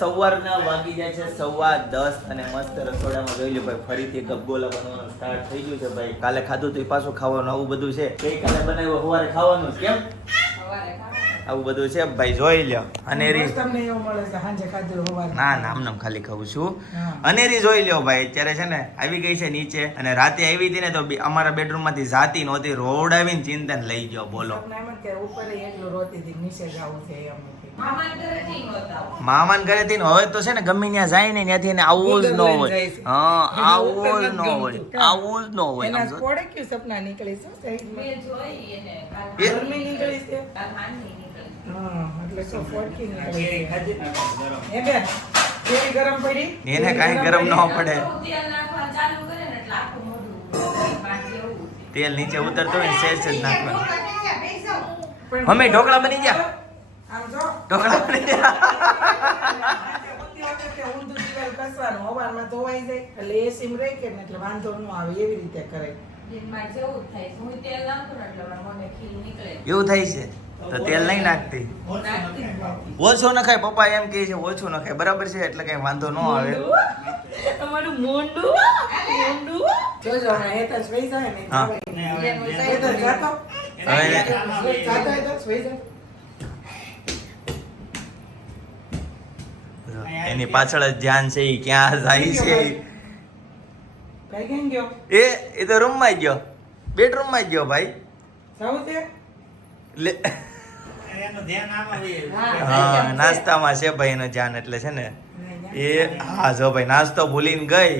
સવારના વાગી જાય છે 10:15 અને મસ્ત રસોડામાં જોઈ લો ભાઈ ફરીથી ગપગોલા બનવાનું સ્ટાર્ટ થઈ ગયું છે ભાઈ. કાલે ખાધું તો પાછું ખાવાનું આવું બધું છે. ગઈકાલે બનાવ્યું સવારે ખાવાનું કેમ આવું બધું છે ભાઈ જોઈ લ્યો. અનેરી તમને એવું મળે છે સાંજે ખાધું સવારે? ના નામ ખાલી ખાઉં છું. અનેરી જોઈ લ્યો ભાઈ અત્યારે છે ને આવી ગઈ છે નીચે અને રાતે આવી હતી ને તો અમારા બેડરૂમ માંથી જાતી નહોતી રોવડાવીને ચિંતન લઈ ગયો. બોલો ઉપર એટલું રોતી હતી નીચે જવું છે એમ. મામાન ઘરે થી હવે તો છે ને ગમે ત્યાં જાય ને ત્યાંથી એને આવું જ ન હોય. હા આવું જ ન હોય, આવું જ ન હોય. એના કોડે ક્યું સપના નીકળી છે સાઈડ મે જોઈ એને ગરમી નીકળી છે. હા એટલે સો ફોડકી નીકળી છે. એ બેન કેવી ગરમ પડી? એને કાઈ ગરમ ન પડે. તેલ નાખવા ચાલુ કરે ને એટલે આખું મોઢું પાણી જેવું. તેલ નીચે ઉતરતો હોય ને સેજ જ નાખવાનું. મમ્મી ઢોકળા બની ગયા? આમ જો ઢોકળા બની ગયા. ઊંધું દિવાલ કસવાનું હવારમાં ધોવાઈ જાય એટલે એ સીમ રહી કે ને એટલે વાંધો ન આવે એવી રીતે કરે. દિનમાં જેવું થાય છે. હું તેલ નાખું ને એટલે મારા મોઢે ખીલ નીકળે. એવું થાય છે તો તેલ નહીં નાખતી. નાખતી જ નથી. ઓછું નખાય. પપ્પા એમ કહે છે ઓછું નખાય બરાબર છે એટલે કઈ વાંધો ન આવે. તમારું મોંડું જોજો હમણાં એ તો સ્વેઈ જાય ને હા. એ તો જાતો હવે જાતો એ તો સ્વેઈ જાય. એની પાછળ જ ધ્યાન છે. ઈ ક્યાં જાય છે કઈ કેમ ગયો? એ તો રૂમ માં ગયો, બેડરૂમ માં ગયો ભાઈ. જાવું છે? લે હા નાસ્તામાં છે ભાઈ એનું ધ્યાન એટલે છે ને એ હા જો ભાઈ નાસ્તો ભૂલીને ગઈ.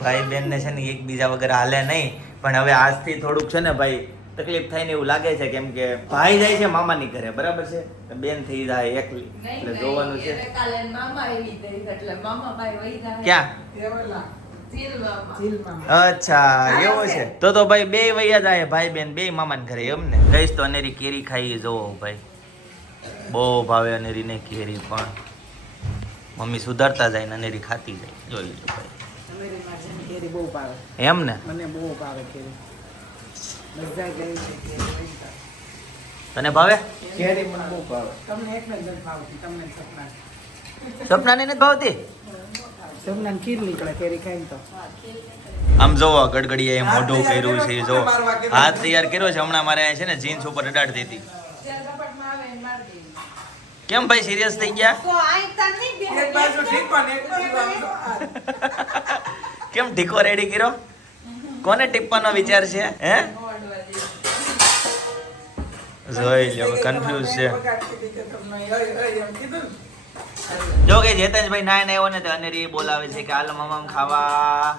ભાઈ બેન ને છે ને એકબીજા વગર હાલે નહીં પણ હવે આજથી થોડુંક છે ને ભાઈ તકલીફ થાય ને એવું લાગે છે કેમ કે ભાઈ જાય છે મામાની ઘરે બરાબર છે બેન થઈ જાય એકલી એટલે જોવાનું છે. કાલે મામા આવી ગઈ એટલે મામા બાઈ વઈ જાય. ક્યાં? દેવલા જીલવામાં. જીલમાં. અચ્છા એવું છે તો ભાઈ બે વૈયા જાય ભાઈ બેન બે મામાને ઘરે એમ ને. ગઈશ તો અનેરી કેરી ખાઈ જોવો ભાઈ બહુ ભાવે અનેરીને કેરી પણ મમ્મી સુધારતા જાય ને અનેરી ખાતી જાય જોઈ લો ભાઈ. અમેરિકામાં છે ને કેરી બહુ ભાવે. એમ ને મને બહુ ભાવે કેરી. બધા ગઈ છે કેરી. તને ભાવે? કેરી મને બહુ ભાવે. તમને એકને જ નથી ભાવતી, તમને સપના. સપનાને નથી ભાવતી? સપનાને ખીર નીકળે કેરી ખાઈને તો. આમ જોવો ગડગડીએ મોઢું કર્યું છે જો હાથ તૈયાર કર્યો છે હમણાં મારે છે ને જીન્સ ઉપર અડાડતી હતી. કેમ ભાઈ સિરિયસ થઈ ગયા? એક બાજુ ઠીક પણ એક બાજુ કેમ ઢીકો રેડી કર્યો? કોને ટીપવાનો વિચાર છે હે? જોઈ લો કન્ફ્યુઝ છે. જો કે જેતનભાઈ નાય આવ્યો ને તો અનેરી બોલાવે છે કે હાલો મામા ખાવા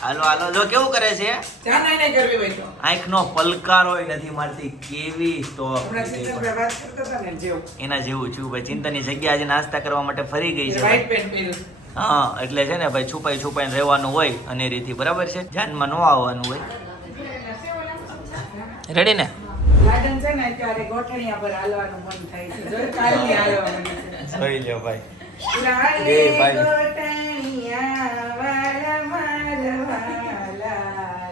હાલો હાલો. જો કેવું કરે છે ચા નહીં કરવી હોય તો આંખનો પલકારો નથી મારતી કેવી સ્ટોક હમણાં સિકંદર વાત કરતા હતા ને જેવું એના જેવું છું ભાઈ. ચિંતાની જગ્યા આજે નાસ્તા કરવા માટે ફરી ગઈ છે વ્હાઈટ ભાઈ. પેન્ટ પહેર્યું. હા એટલે છે ને ભાઈ છુપાઈને રહેવાનું હોય અનેરીથી બરાબર છે ધ્યાનમાં ન આવવાનું હોય. રેડી ને? ગાર્ડન છે ને ત્યારે ગોઠણિયા પર હાલવાનું મન થાય છે. જો કાલની હાલવાનું છે. જોઈ લ્યો ભાઈ. લાલે એ ભાઈ. ગોઠણિયા વાળા મારવાલા,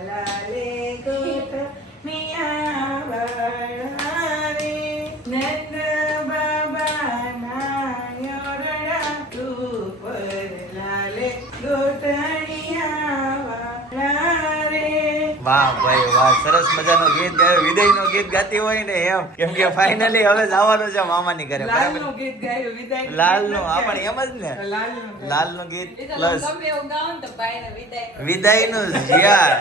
લાલે ગોઠણિયા વાળા રે, નંદ બાબાના યોરડા ઉપર, લાલે ગોઠણિયા વાળા રે. વાહ ભાઈ વાહ સરસ મજાનું ગીત ગાયું. વિદાયનું ગીત ગાતી હોય ને એમ કેમ કે ફાઇનલી હવે જવાનું છે મામાની ઘરે બરાબર. લાલનું ગીત ગાયું વિદાય. લાલનું આપણે એમ જ ને લાલનું. લાલનું ગીત એ તો પ્લસ ગમે એવું ગાવ ને તો બાઈને વિદાય. વિદાયનું યાર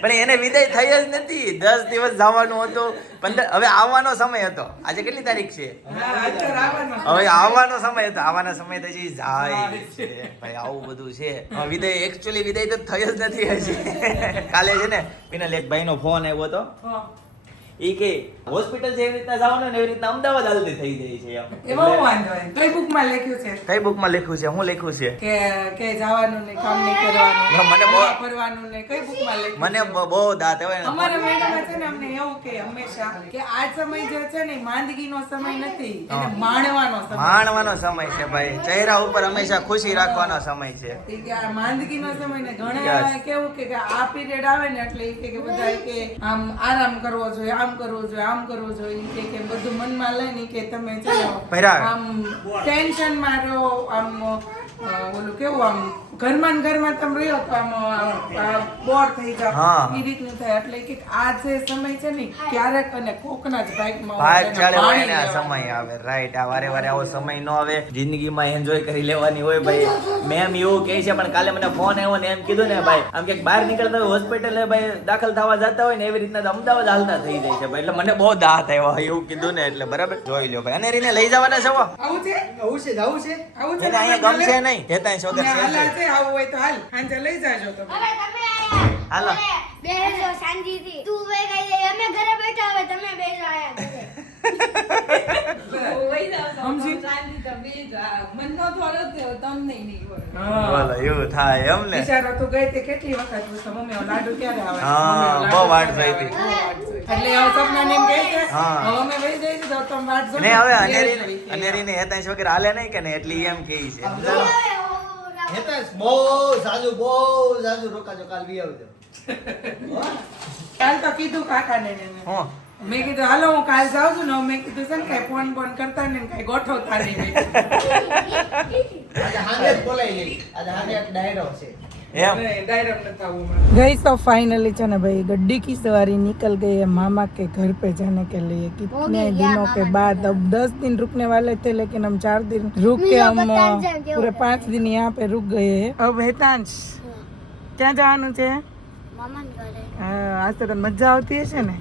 પણ એને વિદાય થઈ જ નથી. 10 દિવસ જવાનું હતું 15 હવે આવવાનો સમય હતો. આજે કેટલી તારીખ છે? હા, અત્યારે આવવાનું. હવે આવવાનો સમય હતો. આવવાના સમય તો હજી જાય છે ભાઈ આવું બધું છે. હવે વિદાય એકચ્યુઅલી વિદાય તો થઈ જ નથી હજી. કાલે છે ને પેલા એક ભાઈનો ફોન આવ્યો હતો. હા. ઈ કે હોસ્પિટલ જેવી રીતના જવાનું ને એવી રીતના અમદાવાદ હાલતી થઈ જાય છે એમ. એમાં હું વાંધો હોય? કઈ બુકમાં લખ્યું છે કઈ બુકમાં લખ્યું છે? હું લખ્યું છે? કે જવાનું ને કામ નહીં કરવાનું, ના, મને બહુ- ફરવાનું ને કઈ બુકમાં લખ્યું મને છે? બહુ દાંત આવે ને. અમારા મેડમ છે ને અમને એવું કે હંમેશા કે આ સમય જે છે ને માંદગીનો સમય નથી, એને હા. માણવાનો સમય છે. માણવાનો સમય છે ભાઈ. ચહેરા ઉપર હંમેશા ખુશી રાખવાનો સમય છે. ઈ કે આ માંદગીનો સમય ને ઘણા Yes. એવા કેવું કે આ પીરિયડ આવે ને એટલે ઈ કે બધા કે આમ આરામ કરવો જોઈએ, આમ આમ કરવું જોઈએ આમ કરવું જોઈએ કે બધું મનમાં લઈને કે તમે છે ને ભર્યા. આમ ટેન્શનમાં રહો આમ ઓલું કેવું આમ ઘરમાં ને ઘરમાં તમે રહ્યો તો આમ બોર થઈ જાવ હા. એ રીતનું થાય એટલે કે આ જે સમય છે ને ક્યારેક અને કોકના જ ભાગમાં ભાગ હોય, ચાલે એને હોય પાણી ને આ લેવાનું. સમય આવે રાઈટ આ વારે વારે આવો સમય ન આવે જિંદગીમાં એન્જોય કરી લેવાની હોય ભાઈ મેમ એવું કહે છે પણ કાલે મને ફોન આવ્યો ને એમ કીધું ને ભાઈ આમ કે બહાર નીકળતા હોય હોસ્પિટલે ભાઈ દાખલ થવા જતા હોય ને એવી રીતના તો અમદાવાદ હાલતા થઈ જાય છે ભાઈ એટલે મને બહુ દાંત આવ્યો એવું કીધું ને એટલે બરાબર જોઈ લ્યો ભાઈ અને રીને લઈ જવાના છે આવું છે આવું છે એને અહીંયા ગમશે નહીં કહેતા વગર ને છે હાલા છે આવું હોય તો હાલ સાંજે લઈ જાજો તમે હવે તમે હાલો બેસો શાંતિથી તું વે ગઈ જઈ અમે ઘરે બેઠા હવે તમે બેસો આયા ઘરે વહી જાવ તો સમજી? શાંતિ તો બેસો. આ મનનો થોડો થયો, તમને નહીં હોય. બોલો એવું થાય એમ ને બિચારો તો ગઈ તે કેટલી વખત પૂછતો મમ્મી ઓ લાડુ ક્યારે આવે હા, મમ્મી, ઓ બહુ લાડુ વાટ ક્યારે જોઈ આવે? એટલે હવે સપનાને એમ કહે છે હા. હવે અમે વહી જઈએ છીએ તો તમે વાટ જોજો. ને હવે ઘેર જઈએ. અનેરીને હેતાંશ વગર હાલે નહીં કે ને એટલી એમ કહે છે સમજાણો? હેતાંશ, બહુ જાજુ રોકાજો કાલ બી આવજો. કાલ તો કીધું કાકાને ને મેં. હું મેં કીધું હાલો હું કાલ જાઉં છું ને મેં કીધું છે ને કઈ ફોન બોન કરતા ને કઈ ગોઠવતા નહીં મેં કીધું. આજે હાંજે જ બોલાઈ ગઈ. આજે હાંજે એક ડાયરો છે. એમ गई तो फाइनली है ना भाई गड्डी की सवारी निकल गई है मामा के घर पे जाने के लिए कितने दिनों के बाद अब 10 दिन रुकने वाले थे लेकिन हम 4 दिन रुक के हम पूरे 5 दिन यहाँ पे रुक गए हैं अब हेतांश ક્યાં જવાનું છે મામાને ઘરે આજ તો તને મજા આવતી હશે ને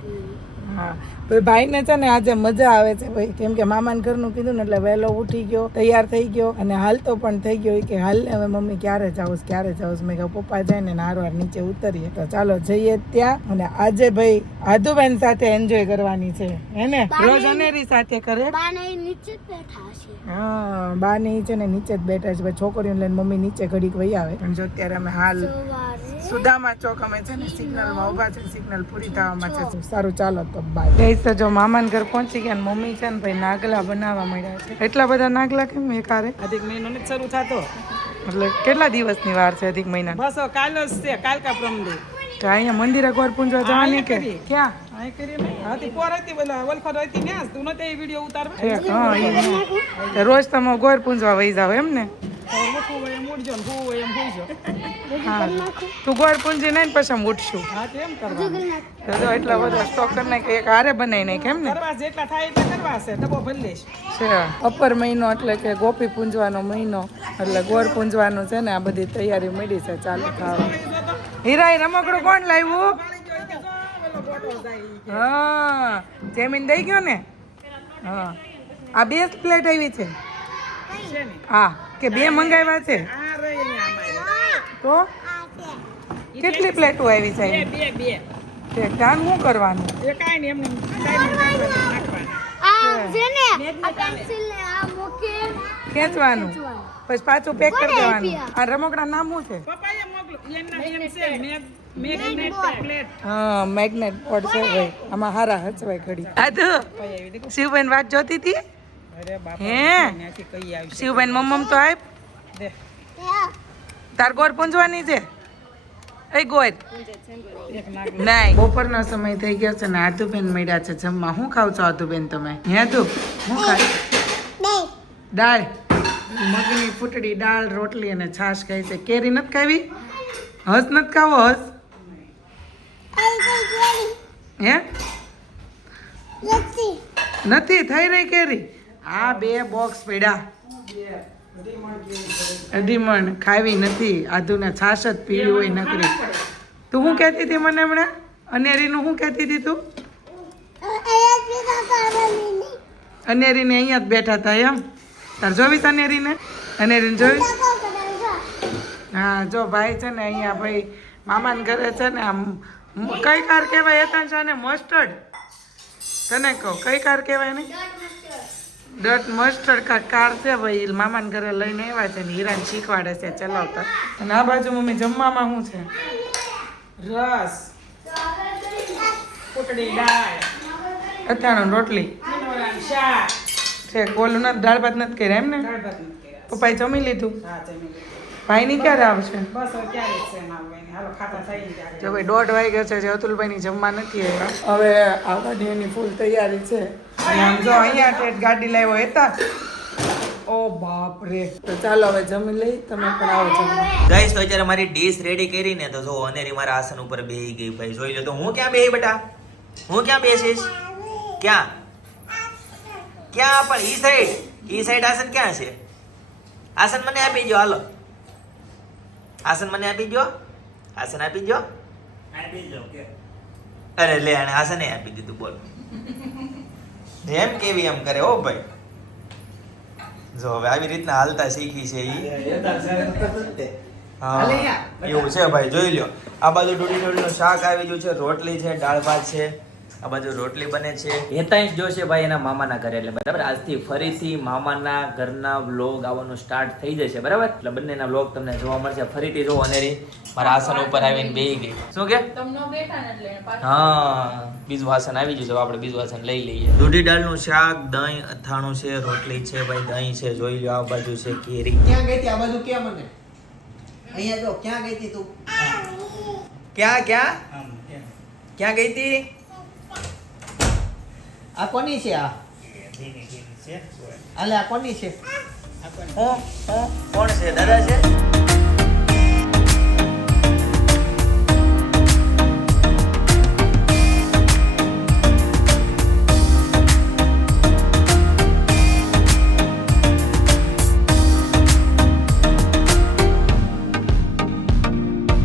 હા ભાઈ ભાઈને છે ને આજે મજા આવે છે ભાઈ કેમ કે મામાને ઘરનું કીધું ને એટલે વહેલો ઉઠી ગયો તૈયાર થઈ ગયો અને હાલતો પણ થઈ ગયો ઈ કે હાલ ને હવે મમ્મી ક્યારે જાઉં મેં કહ્યું પપ્પા જાય ને હારવાર નીચે ઉતરીએ તો ચાલો જઈએ ત્યાં અને આજે ભાઈ આદુબેન સાથે એન્જોય કરવાની છે હે ને રોજ અનેરી સાથે કરે બાને નીચે જ બેઠા છે હા બા ની છે ને નીચે જ બેઠા છે ભાઈ છોકરીઓને લઈને મમ્મી નીચે ઘડીક વહી આવે પણ જો અત્યારે અમે હાલ સવારે સુદામા ચોક અમે છે ને સિગ્નલમાં ઉભા છે સિગ્નલ પૂરી થવામાં છે સારું ચાલો તો બાય ગઈસ તો જો મામાના ઘર પહોંચી ગયા ને મમ્મી છે ને ભાઈ નાગલા બનાવવા મળ્યા છે એટલા બધા નાગલા કેમ એકારે અધિક મહિનો ને શરૂ થતો એટલે કેટલા દિવસની વાર છે અધિક મહિના બસ કાલ જ છે કાલ કા પ્રમદે તો અહીંયા મંદિરે ગોર પૂંજવા જવાની કે ક્યાં આય કરી ને હાથી પોર હતી બોલા વલખર હતી ને તું નતે એ વિડિયો ઉતારવા હા ઈ રોજ તમે ગોર પૂંજવા વઈ જાવ એમ ને તું ગોળ પૂંજી નહીં પછી અમે ઉઠશું હા તેમ કરવા એટલા બધા સ્ટોક કરી નાખે એક હારે બનાવી નાખે એમ ને જેટલા થાય એટલા કરવા છે ડબ્બો ભરી લઈશ છે અપર મહિનો એટલે કે ગોપી પૂંજવાનો મહિનો એટલે ગોળ પૂંજવાનું છે ને આ બધી તૈયારી મળી છે ચાલુ ખાવા હીરાઈ રમકડું કોણ લાવ્યું હા જમીન દઈ ગયો ને હા આ 2 પ્લેટ આવી છે હા કે 2 મંગાવ્યા છે તો કેટલી પ્લેટો આવી છે બે કામ શું કરવાનું આ છે ને આ પેન્સિલ ને આ મોકે ખેંચવાનું પછી પાછું પેક કરી દેવાનું આ રમકડા નામ શું છે હા મેગ્નેટ બોર્ડ છે ભાઈ આમાં હારા હચવાય ઘડી આદુ શિવબેન વાત જોતી હતી હે શિવબેન મમ્મ તો આપ તાર ગોર પૂંજવાની છે એ ગોર નહીં બપોરનો સમય થઈ ગયો છે ને આદુબેન મળ્યા છે જમવા શું ખાવ છો આદુબેન તમે હે તું શું ખાય દાળ મગની ફૂટડી દાળ રોટલી અને છાશ ખાઈ છે કેરી નથી ખાવી હસ નથી ખાવો હસ હે નથી થઈ રહી કેરી આ 2 બોક્સ પડ્યા અઢીમણ ખાવી નથી આધુને છાશ જ પીવી હોય નકરી તું શું કહેતી હતી મને હમણાં અનેરીનું શું કહેતી હતી તું અનેરીને અહીંયા જ બેઠા હતા એમ તાર જોવીશ અનેરીને જોવીશ હા જો ભાઈ છે ને અહીંયા ભાઈ મામાને ઘરે છે ને આમ કઈ કાર કહેવાય એતા છે ને મસ્ટર્ડ તને કહું કઈ કાર કહેવાય ને ડટ મસ્ટર્ડ કાર છે ભાઈ મામાને ઘરે લઈને આવ્યા છે ને હીરાને શીખવાડે છે ચલાવતા અને આ બાજુ મમ્મી જમવામાં શું છે રસ ફૂટડી દાળ અથાણું રોટલી છે કોલું નથી દાળ ભાત નથી કર્યા એમ ને પપ્પાએ જમી લીધું ભાઈની ક્યારે આવશે બસ ક્યારે છે હાલો ખાતા થઈ ગયા જો ભાઈ 1:30 વાગ્યા છે જે અતુલભાઈની જમવા નથી આવ્યા હવે આવવાની એની ફૂલ તૈયારી છે અને આમ જો અહીંયા ટેટ ગાડી લાવ્યો હતા ઓ બાપ રે તો ચાલો હવે જમી લઈ તમે પણ આવો જમવા ગાઈસ તો અત્યારે મારી ડીશ રેડી કરીને તો જો અનેરી મારા આસન ઉપર બેહી ગઈ ભાઈ જોઈ લો તો હું ક્યાં બેહી બેટા હું ક્યાં બેસીશ ક્યાં ક્યાં પણ ઈ સાઈડ આસન ક્યાં છે આસન મને આપી દો હાલો આસન મને આપી દો આસન આપી દો અરે લે આને આસન આપી દીધું બોલ જેમ કેવી એમ કરે ઓ ભાઈ જો હવે આવી રીતના હાલતા શીખી છે ઈ હા એવું છે ભાઈ જોઈ લ્યો આ બાજુ ડુડીનું શાક આવી ગયું છે રોટલી છે દાળ ભાત છે આ બાજુ રોટલી બને છે હેતાંશ જોશે ભાઈ એના મામાના ઘરે એટલે બરાબર આજથી ફરીથી મામાના ઘરના વ્લોગ આવવાનું સ્ટાર્ટ થઈ જશે બરાબર એટલે બંનેના વ્લોગ તમને જોવા મળશે ફરીથી જો અનેરી મારા આસન ઉપર આવીને બેહી ગઈ શું કે તમને બેઠા ને એટલે પાછું હા બીજું આસન આવી ગયું છે આપણે બીજું આસન લઈ લઈએ દૂધી દાળનું શાક દહીં અથાણું છે રોટલી છે ભાઈ દહીં છે જોઈ લો આ બાજુ છે કેરી ક્યાં ગઈ હતી આ બાજુ ક્યાં મને અહીંયા જો ક્યાં ગઈ હતી તું ક્યાં ક્યાં ક્યાં ગઈ હતી આ કોની છે આ આલે આ કોની છે કોણ છે દાદા છે